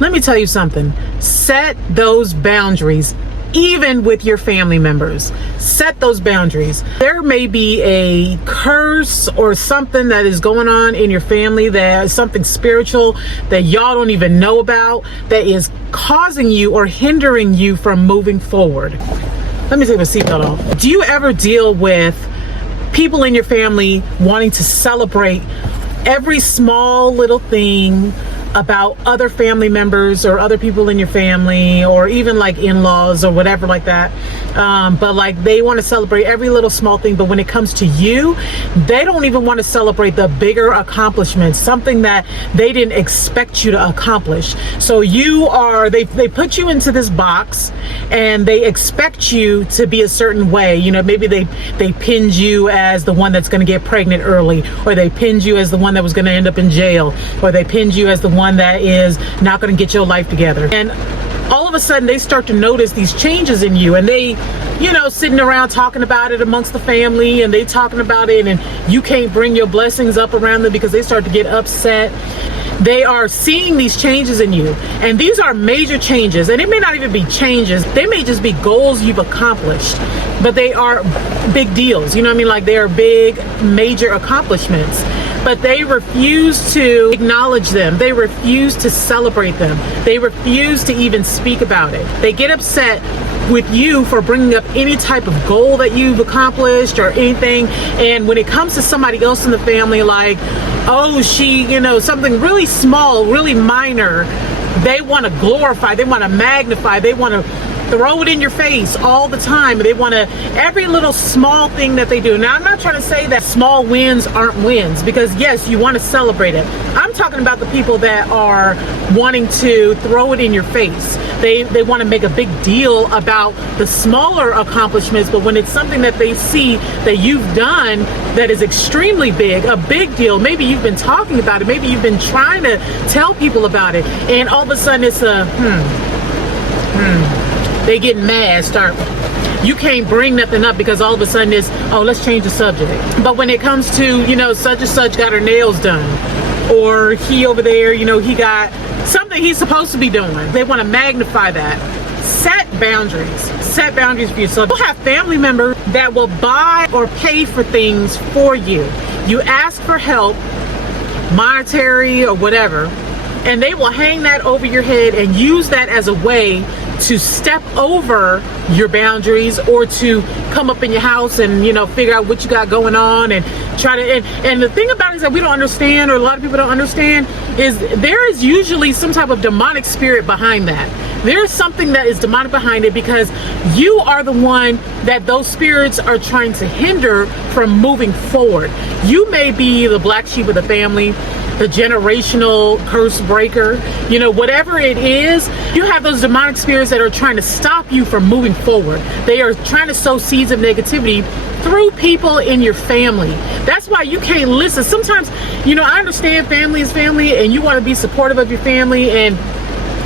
Let me tell you something. Set those boundaries, even with your family members. Set those boundaries. There may be a curse or something that is going on in your family, that is something spiritual that y'all don't even know about, that is causing you or hindering you from moving forward. Let me take my seatbelt off. Do you ever deal with people in your family wanting to celebrate every small little thing about other family members or other people in your family, or even like in-laws or whatever like that, but like they want to celebrate every little small thing, but when it comes to you, they don't even want to celebrate the bigger accomplishments, something that they didn't expect you to accomplish. So they put you into this box and they expect you to be a certain way. You know, maybe they pinned you as the one that's going to get pregnant early, or they pinned you as the one that was going to end up in jail, or they pinned you as the one that is not going to get your life together. And all of a sudden they start to notice these changes in you, and they, sitting around talking about it amongst the family, and they talking about it, and you can't bring your blessings up around them because they start to get upset. They are seeing these changes in you, and these are major changes, and it may not even be changes. They may just be goals you've accomplished, but they are big deals. You know what I mean? Like, they are big, major accomplishments, but they refuse to acknowledge them. They refuse to celebrate them. They refuse to even speak about it. They get upset with you for bringing up any type of goal that you've accomplished or anything. And when it comes to somebody else in the family, like, oh, she, something really small, really minor, they want to glorify, they want to magnify, they want to throw it in your face all the time. They want to, every little small thing that they do. Now, I'm not trying to say that small wins aren't wins, because yes, you want to celebrate it. I'm talking about the people that are wanting to throw it in your face. They want to make a big deal about the smaller accomplishments, but when it's something that they see that you've done that is extremely big, a big deal, maybe you've been talking about it, maybe you've been trying to tell people about it, and all of a sudden it's a they get mad, you can't bring nothing up because all of a sudden it's, oh, let's change the subject. But when it comes to, such and such got her nails done, or he over there, he got something he's supposed to be doing, they want to magnify that. Set boundaries. Set boundaries for yourself. You'll have family members that will buy or pay for things for you. You ask for help, monetary or whatever, and they will hang that over your head and use that as a way to step over your boundaries, or to come up in your house and figure out what you got going on and try to, and the thing about it is that we don't understand, or a lot of people don't understand, is there is usually some type of demonic spirit behind that. There's something that is demonic behind it, because you are the one that those spirits are trying to hinder from moving forward. You may be the black sheep of the family, the generational curse breaker, whatever it is. You have those demonic spirits that are trying to stop you from moving forward. They are trying to sow seeds of negativity through people in your family. That's why you can't listen. Sometimes, I understand family is family, and you want to be supportive of your family, and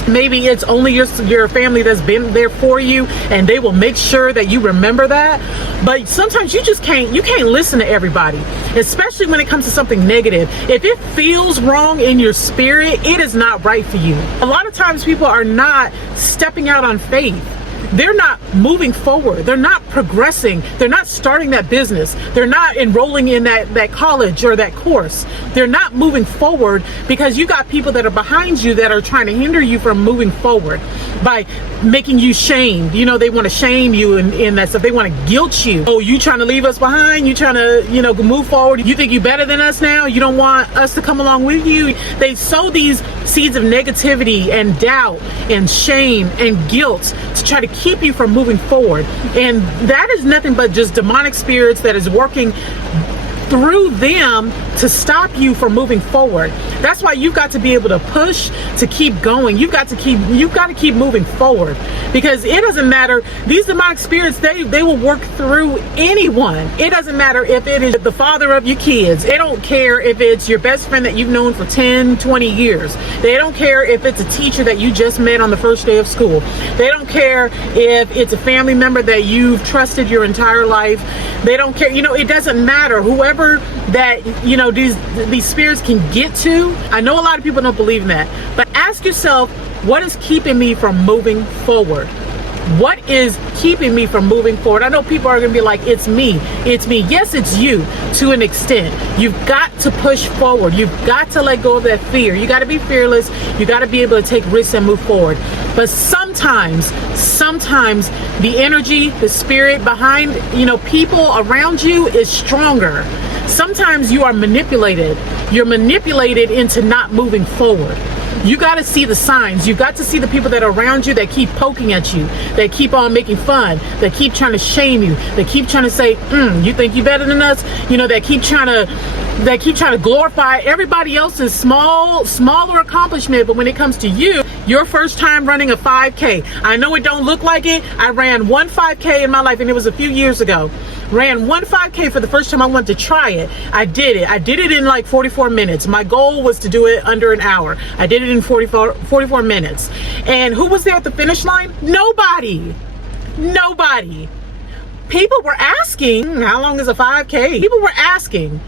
maybe it's only your family that's been there for you, and they will make sure that you remember that. But sometimes you can't listen to everybody, especially when it comes to something negative. If it feels wrong in your spirit, it is not right for you. A lot of times people are not stepping out on faith. They're not moving forward. They're not progressing. They're not starting that business. They're not enrolling in that college or that course. They're not moving forward because you got people that are behind you that are trying to hinder you from moving forward by making you shamed. They want to shame you in that stuff. They want to guilt you. Oh, you trying to leave us behind? You trying to, move forward? You think you better than us now? You don't want us to come along with you? They sow these seeds of negativity and doubt and shame and guilt to try to keep you from moving forward. And that is nothing but just demonic spirits that is working through them to stop you from moving forward. That's why you've got to be able to push to keep going. You've got to keep moving forward, because it doesn't matter. These demonic spirits, they will work through anyone. It doesn't matter if it is the father of your kids. They don't care if it's your best friend that you've known for 10, 20 years. They don't care if it's a teacher that you just met on the first day of school. They don't care if it's a family member that you've trusted your entire life. They don't care. It doesn't matter. Whoever that these spirits can get to. I know a lot of people don't believe in that, but Ask yourself, what is keeping me from moving forward? What is keeping me from moving forward? I know people are going to be like, it's me. It's me. Yes, it's you to an extent. You've got to push forward. You've got to let go of that fear. You got to be fearless. You got to be able to take risks and move forward. But sometimes the energy, the spirit behind, people around you is stronger. Sometimes you are manipulated. You're manipulated into not moving forward. You got to see the signs. You got to see the people that are around you that keep poking at you, that keep on making fun, that keep trying to shame you, that keep trying to say, you think you better than us? That keep trying to glorify everybody else's smaller accomplishment. But when it comes to you, your first time running a 5K, I know it don't look like it. I ran one 5K in my life, and it was a few years ago. Ran one 5K for the first time. I wanted to try it. I did it in like 44 minutes. My goal was to do it under an hour. I did it in 44 minutes. And who was there at the finish line? Nobody. People were asking, how long is a 5K? People were asking,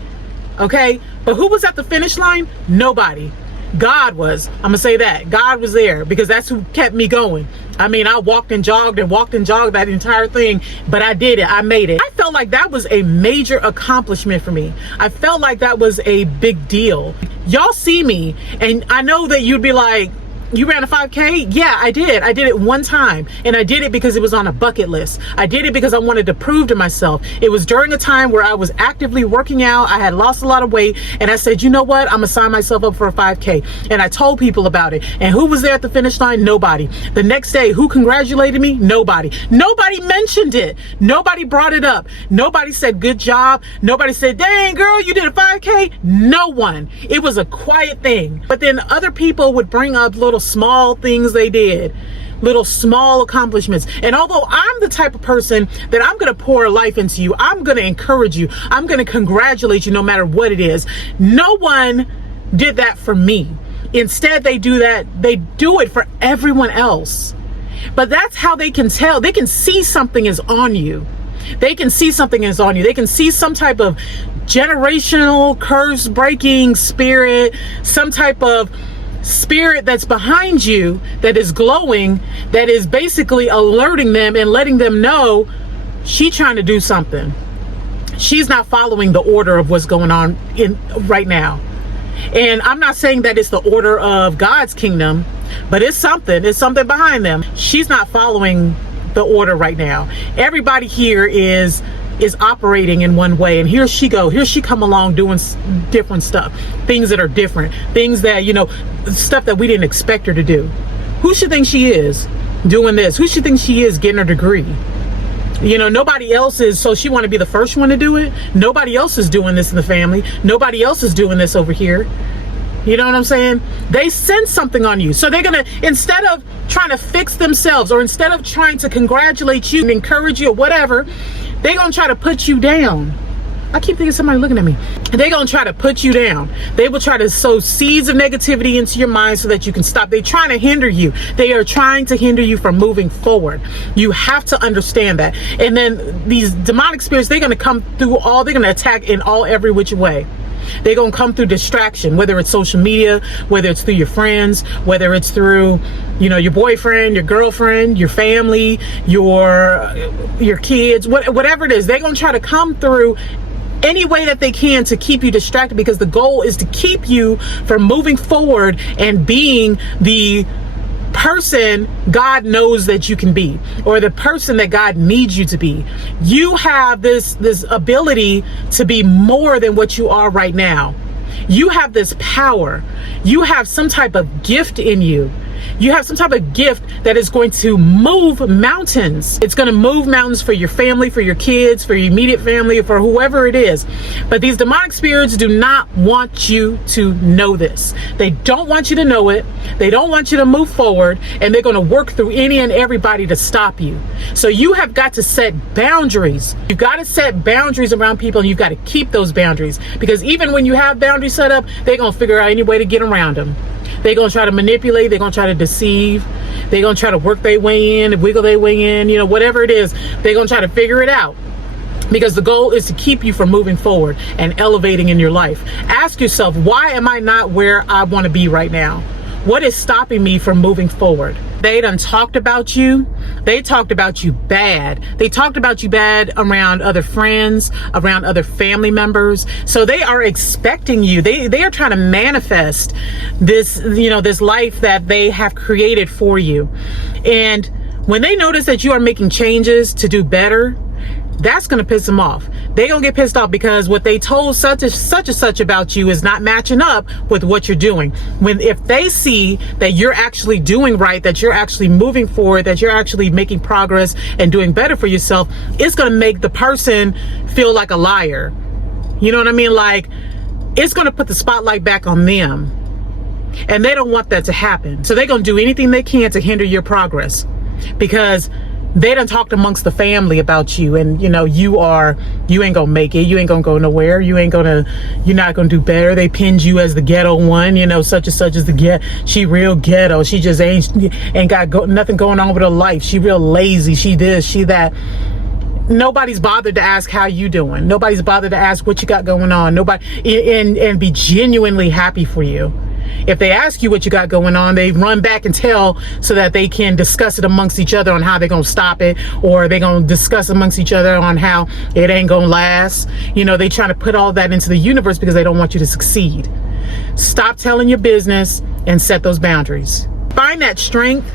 okay? But who was at the finish line? Nobody. God was. I'm gonna say that. God was there, because that's who kept me going. I mean, I walked and jogged that entire thing, but I did it. I made it. I felt like that was a major accomplishment for me. I felt like that was a big deal. Y'all see me, and I know that you'd be like, you ran a 5K? Yeah, I did. I did it one time, and I did it because it was on a bucket list. I did it because I wanted to prove to myself. It was during a time where I was actively working out. I had lost a lot of weight, and I said, you know what? I'm gonna sign myself up for a 5K. And I told people about it. And who was there at the finish line? Nobody. The next day, who congratulated me? Nobody. Nobody mentioned it. Nobody brought it up. Nobody said good job. Nobody said, dang girl, you did a 5K. No one. It was a quiet thing. But then other people would bring up little small things they did, little small accomplishments. And although I'm the type of person that I'm going to pour life into you, I'm going to encourage you, I'm going to congratulate you no matter what it is, no one did that for me. Instead, they do it for everyone else. But that's how they can tell. They can see something is on you. They can see something is on you. They can see some type of generational curse breaking spirit, some type of spirit that's behind you, that is glowing, that is basically alerting them and letting them know she's trying to do something. She's not following the order of what's going on right now. And I'm not saying that it's the order of God's kingdom, but it's something behind them. She's not following the order right now. Everybody here is operating in one way, and here she come along doing different stuff, things that are different, things that, stuff that we didn't expect her to do. Who should think she is doing this? Who should think she is getting her degree? Nobody else is, so she want to be the first one to do it. Nobody else is doing this in the family. Nobody else is doing this over here. You know what I'm saying? They sense something on you. So they're going to, instead of trying to fix themselves, or instead of trying to congratulate you and encourage you or whatever, they're going to try to put you down. I keep thinking somebody looking at me. They're going to try to put you down. They will try to sow seeds of negativity into your mind so that you can stop. They're trying to hinder you. They are trying to hinder you from moving forward. You have to understand that. And then these demonic spirits, they're going to come through they're going to attack in every which way. They're going to come through distraction, whether it's social media, whether it's through your friends, whether it's through, your boyfriend, your girlfriend, your family, your kids, whatever it is. They're going to try to come through any way that they can to keep you distracted, because the goal is to keep you from moving forward and being the person God knows that you can be, or the person that God needs you to be. You have this ability to be more than what you are right now. You have this power. You have some type of gift in you. You have some type of gift that is going to move mountains. It's going to move mountains for your family, for your kids, for your immediate family, for whoever it is. But these demonic spirits do not want you to know this. They don't want you to know it. They don't want you to move forward, and they're going to work through any and everybody to stop you. So you have got to set boundaries. You've got to set boundaries around people, and you've got to keep those boundaries, because even when you have boundaries set up, they're going to figure out any way to get around them. They're going to try to manipulate. They're going to try to deceive. They're going to try to work their way in, wiggle their way in, whatever it is. They're going to try to figure it out, because the goal is to keep you from moving forward and elevating in your life. Ask yourself, why am I not where I want to be right now? What is stopping me from moving forward? They done talked about you. They talked about you bad. They talked about you bad around other friends, around other family members. So they are expecting you. They are trying to manifest this, this life that they have created for you. And when they notice that you are making changes to do better, that's going to piss them off. They're going to get pissed off because what they told such and such about you is not matching up with what you're doing. If they see that you're actually doing right, that you're actually moving forward, that you're actually making progress and doing better for yourself, it's going to make the person feel like a liar. You know what I mean? Like, it's going to put the spotlight back on them. And they don't want that to happen. So they're going to do anything they can to hinder your progress, because they done talked amongst the family about you, and you ain't gonna make it, you ain't gonna go nowhere, you're not gonna do better. They pinned you as the ghetto one, such and such as the ghetto. She real ghetto. She just ain't got nothing going on with her life. She real lazy. She this, she that. Nobody's bothered to ask how you doing. Nobody's bothered to ask what you got going on. Nobody, and be genuinely happy for you. If they ask you what you got going on, they run back and tell so that they can discuss it amongst each other on how they're going to stop it, or they're going to discuss amongst each other on how it ain't going to last. They trying to put all that into the universe because they don't want you to succeed. Stop telling your business and set those boundaries. Find that strength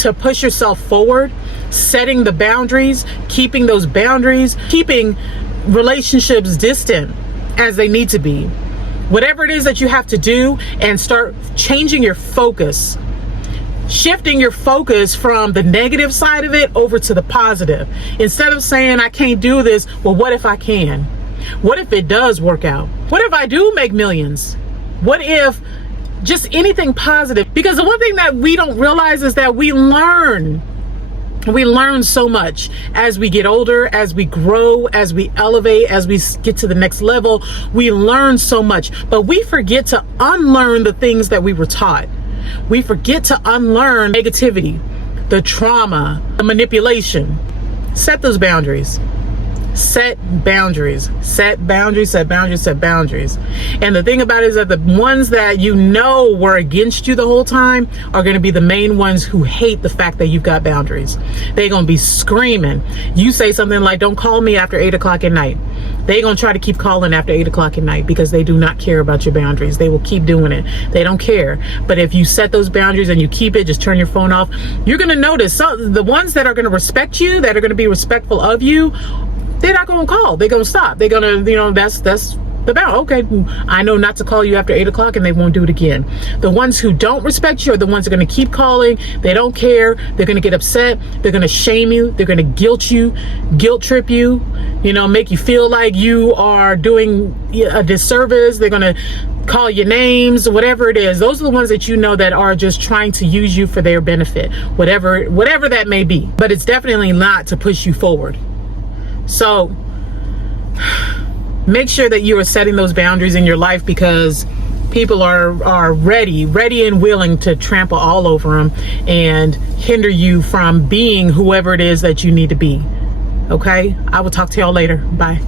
to push yourself forward, setting the boundaries, keeping those boundaries, keeping relationships distant as they need to be. Whatever it is that you have to do, and start changing your focus, shifting your focus from the negative side of it over to the positive. Instead of saying, I can't do this, well, what if I can? What if it does work out? What if I do make millions? What if just anything positive? Because the one thing that we don't realize is that we learn so much as we get older, as we grow, as we elevate, as we get to the next level. We learn so much, but we forget to unlearn the things that we were taught. We forget to unlearn negativity, the trauma, the manipulation. Set those boundaries. Set boundaries. Set boundaries, set boundaries, set boundaries. And the thing about it is that the ones that were against you the whole time are going to be the main ones who hate the fact that you've got boundaries. They're going to be screaming. You say something like, don't call me after 8 o'clock at night. They're going to try to keep calling after 8 o'clock at night because they do not care about your boundaries. They will keep doing it. They don't care. But if you set those boundaries and you keep it, just turn your phone off, you're going to notice the ones that are going to respect you, that are going to be respectful of you, they're not going to call. They're going to stop. They're going to, that's the bound. Okay, I know not to call you after 8 o'clock, and they won't do it again. The ones who don't respect you are the ones that are going to keep calling. They don't care. They're going to get upset. They're going to shame you. They're going to guilt trip you, make you feel like you are doing a disservice. They're going to call your names, whatever it is. Those are the ones that that are just trying to use you for their benefit, whatever that may be. But it's definitely not to push you forward. So make sure that you are setting those boundaries in your life, because people are ready and willing to trample all over them and hinder you from being whoever it is that you need to be. Okay? I will talk to y'all later. Bye.